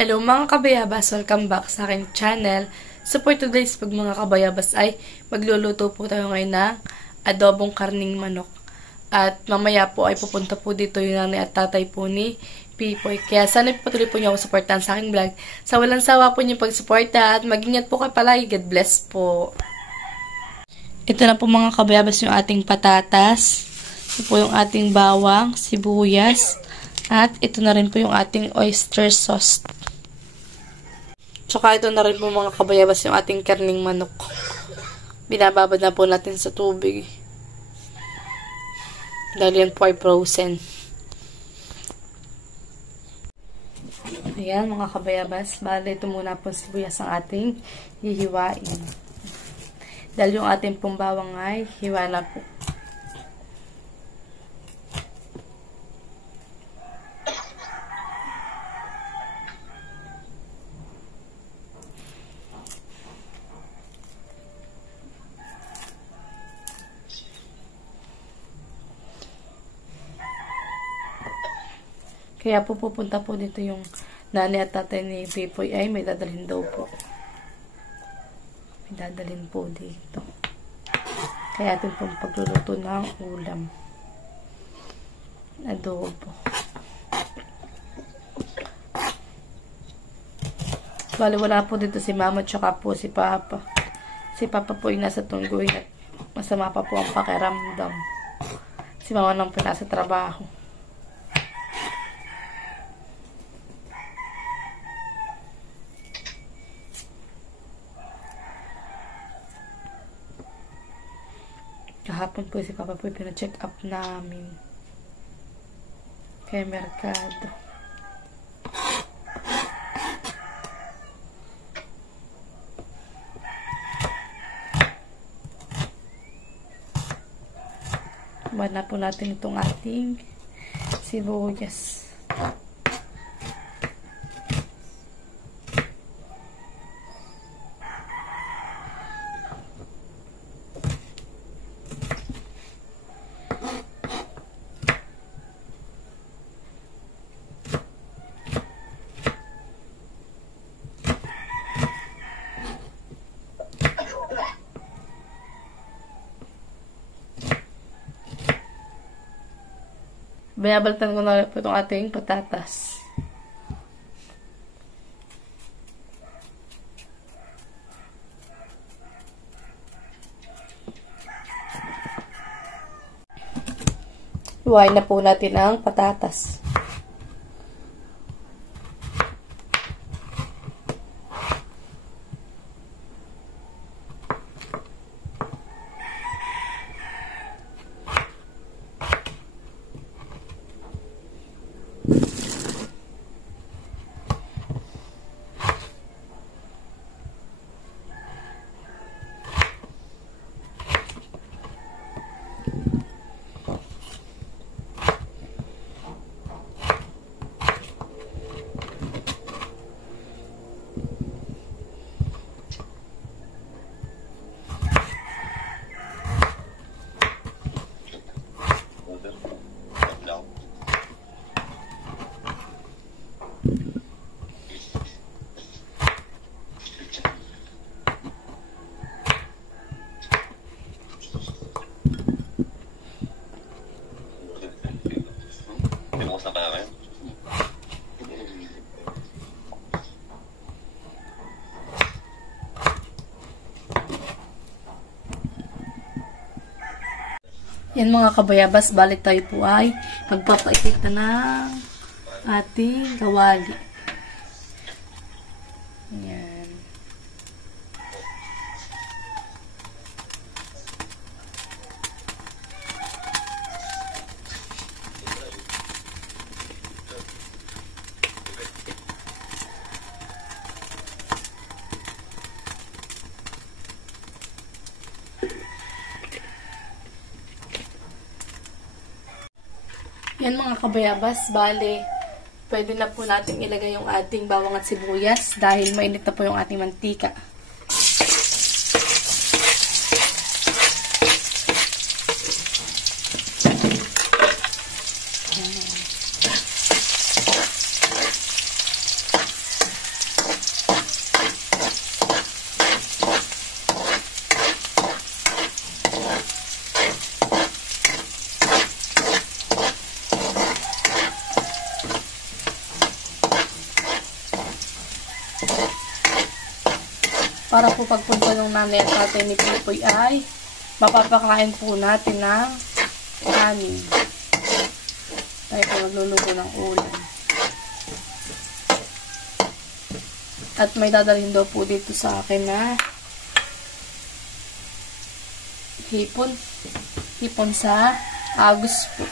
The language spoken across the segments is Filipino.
Hello mga kabayabas! Welcome back sa aking channel. So for today's pag mga kabayabas ay magluluto po tayo ngayon ng adobong karning manok. At mamaya po ay pupunta po dito yung nanay at tatay po ni Pipoy. Kaya sana patuloy po niyo ako supportahan sa aking vlog. Sa walang sawa po niyo pag-suporta at mag-ingat po kayo palagi. God bless po. Ito na po mga kabayabas yung ating patatas. Ito po yung ating bawang, sibuyas. At ito na rin po yung ating oyster sauce. Tsaka ito na rin po mga kabayabas yung ating karning manok. Binababad na po natin sa tubig. Dahil yan po ay frozen. Ayan mga kabayabas. Bale ito muna po sibuyas ang ating hihiwain. Dahil yung ating pong bawang ay hiwa na po. Kaya po pupunta po dito yung nanay at tatay ni Pipoy ay may dadalhin daw po. May dadalhin po dito. Kaya atin pong pagluluto ng ulam. Adobo. Bali wala po dito si mama tsaka po si papa. Si papa po ay nasa tunggoy at masama pa po ang pakiramdam. Si mama nang po nasa trabaho. Kahapon po si Papa po pina-check up namin kay Mercado. Kumain na po natin itong ating sibuyas. Binabaltan ko na po itong ating patatas. Iwain na po natin ang patatas. Yan mga kabayabas, balik tayo po ay magpapaikit na ng ating kawali. Yan. Yan mga kabayabas, bale, pwede na po natin ilagay yung ating bawang at sibuyas dahil mainit na po yung ating mantika. para po pagpunta ng nanay at tatay ni Pipoy ay mapapakain po natin ng kanin. Tayo po magluluto ng ulam. At may dadalhin daw po dito sa akin na hipon. Hipon sa Agus po.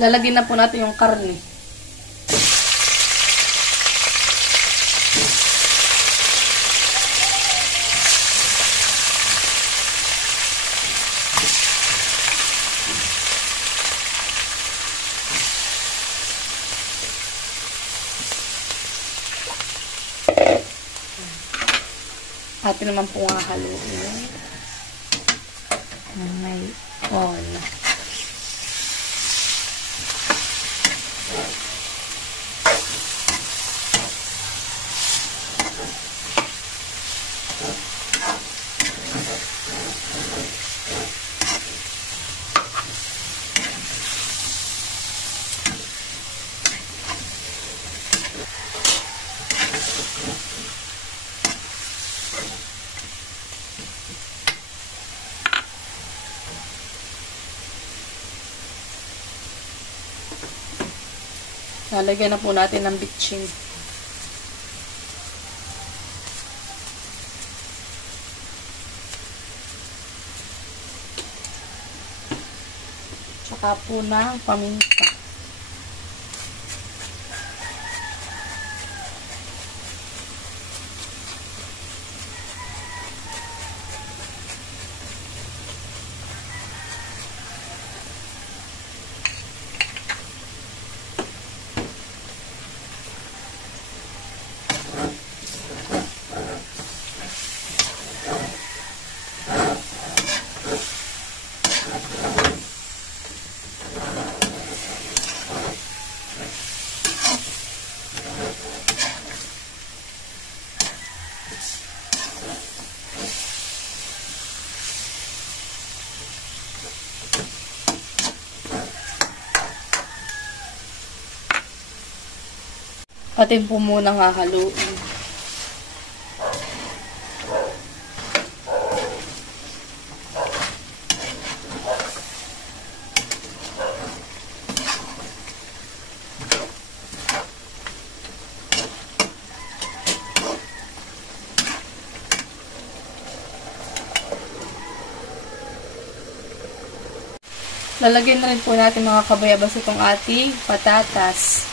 Lalagyan na po natin yung karne. Atin naman po nga haluin. May on. Lalagyan na po natin ng bitchin. Tsaka po ng paminta. Atin po muna nga haluin. Lalagyan na rin po natin mga kabayabas itong ating patatas.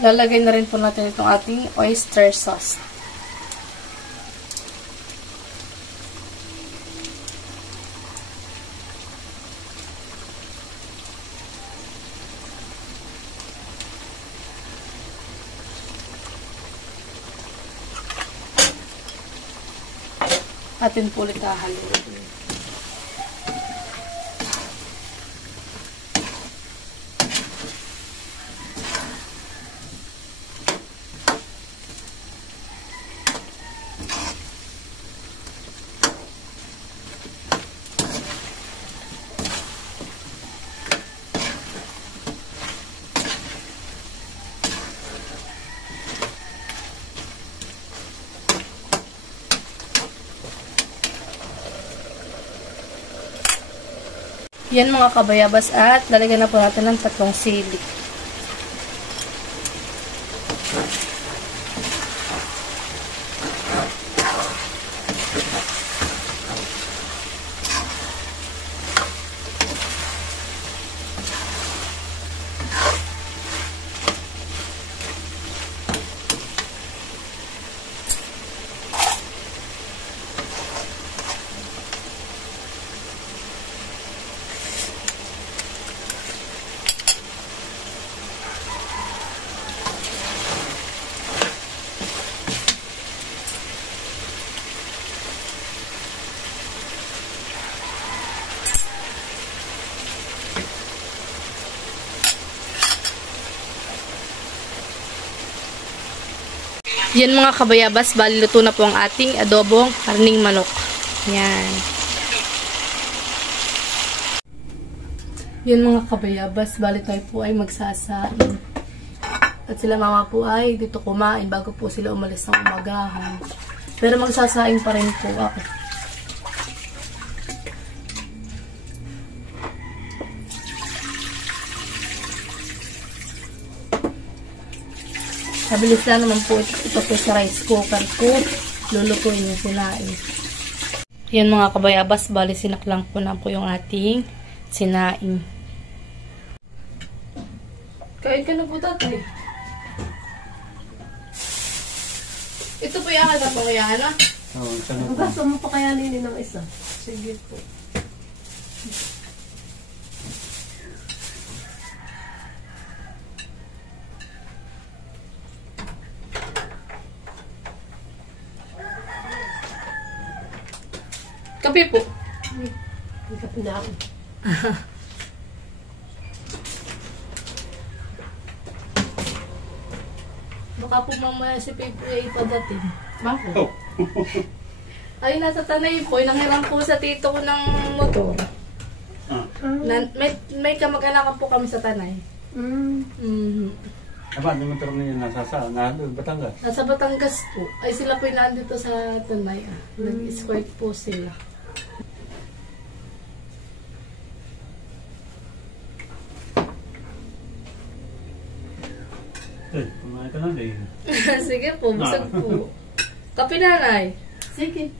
Lalagay na rin po natin itong ating oyster sauce. Atin po ulit hahaluin. Yan mga kabayabas at lalagyan na po natin ng 3 sili. Yan mga kabayabas, bali luto na po ang ating adobong karning manok. Yan. Yan mga kabayabas, bali tayo po ay magsasain. At sila mama po ay dito kumain bago po sila umalis ng umagahan. Pero magsasain pa rin po ako. Mabilis lang naman po ito po sa rice cooker ko. Lulutuin yung sinain. Yan mga kabayabas, bali sinaklang po na po yung ating sinain. Kain ka na po tatay. Ito po yung akin na po kaya na? Oo, isa na po. Gusto mo pa kaya nini ng isa? Sige po. Kape po. May kape na ako. Baka po mamaya si Pipo ay padating. Bakit? Oh. Ay, nasa Tanay po. Nanghiram po sa tito ko ng motor. Ah. May kamag-anakan po kami sa Tanay. Aba, di mo tarong na yun nasa saan? Batangas. Nasa Batangas po. Ay, sila po yung nandito sa Tanay. Nag-escort po sila. Eh, kumain ka na din. Sige po, busog po. Kape nanay. Sige.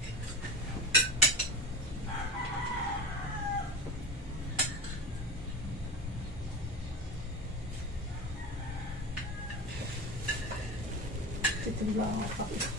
Titimbla ako kape.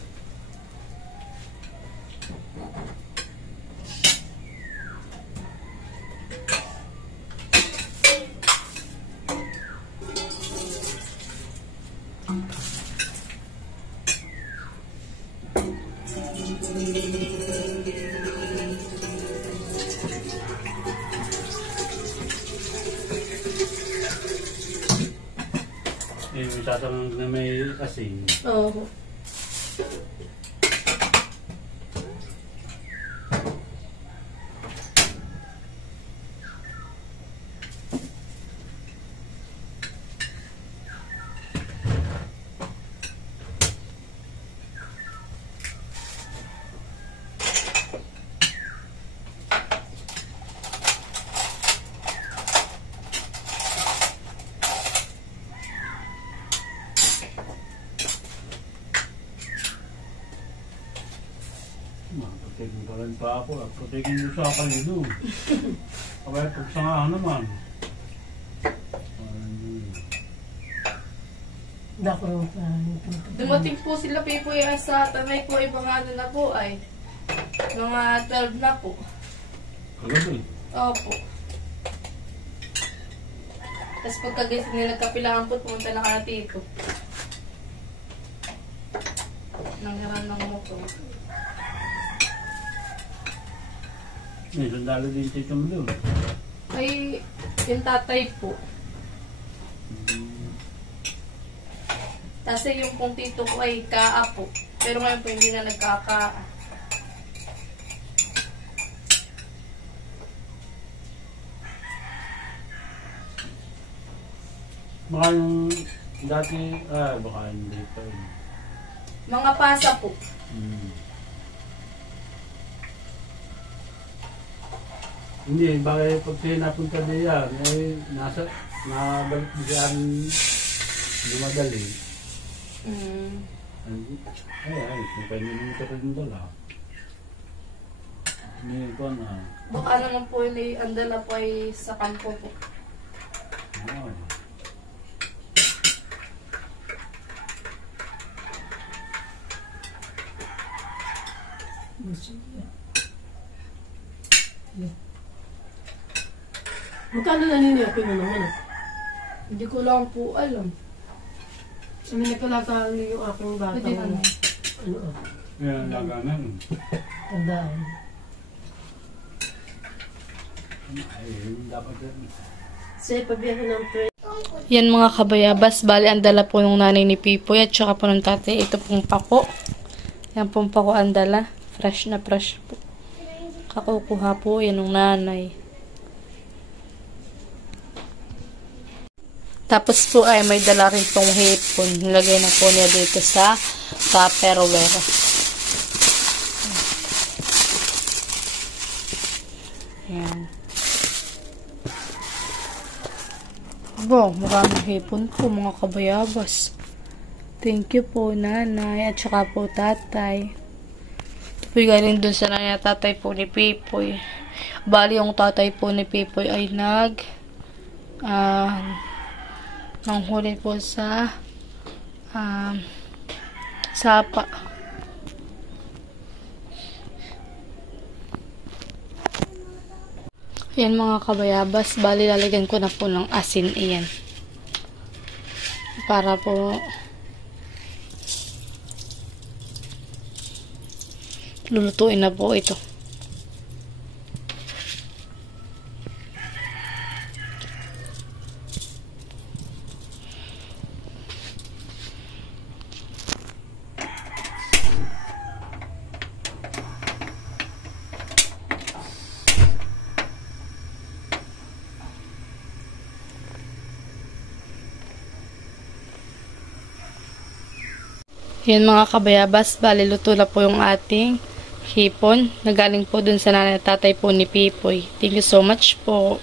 Eh, may sasang na may asin. Oo. Pagtigin pa rin pa ako. Pagtigin mo sa kanino. Kaya pagsangahan naman. Dako rin pa. Dumating po sila Pipo ay sa Tanay po ay mga ano na po ay. Mga 12 na po. Kagabi. Opo. Tapos pagkagising nila nagkapilangan po, pumunta na ka na tito. Nanghiram ng motor. May sandalo din tito mo doon. Ay, yung tatay po. Kasi yung pong tito ko ay kaa po. Pero ngayon po hindi na nagkaka. Baka yung dati, baka hindi pa yun. Mga pasa po. Hindi, bakit pag siya napunta diyan, eh, nabalik diyan dumadali. Ay, kung pwede naman ito rin dala. Hindi ko na. Baka naman po yun ang dala po ay sa kampo po. Oh. Magkano na niniyapin mo naman? Hindi ko lang po alam. Sabi nagkalata yung aking bata. Pwede na. Ano ah? Yan, laganan. Tandaan. Ay, dapat yan. Say, pabiyako ng pre. Yan mga kabayabas, bali ang dala po ng nanay ni Pipoy at saka po ng tatay. Ito pong pako. Yan pong pako ang dala. Fresh na fresh po. Kakukuha po yan ng nanay. Tapos po ay may dala rin pong hipon. Nilagay na po niya dito sa Tupperware. Yan. Wow, maraming hipon po mga kabayabas. Thank you po nanay at saka po tatay. Ito po galing dun sa nanay at tatay po ni Pipoy. Bali yung tatay po ni Pipoy ay nanghuli po sa sapa. Yan mga kabayabas, bali lalagyan ko na po ng asin iyan. Para po lulutuin na po ito. Yan mga kabayabas, bali luto na po yung ating hipon. Nagaling po dun sa nanay at tatay po ni Pipoy. Thank you so much po.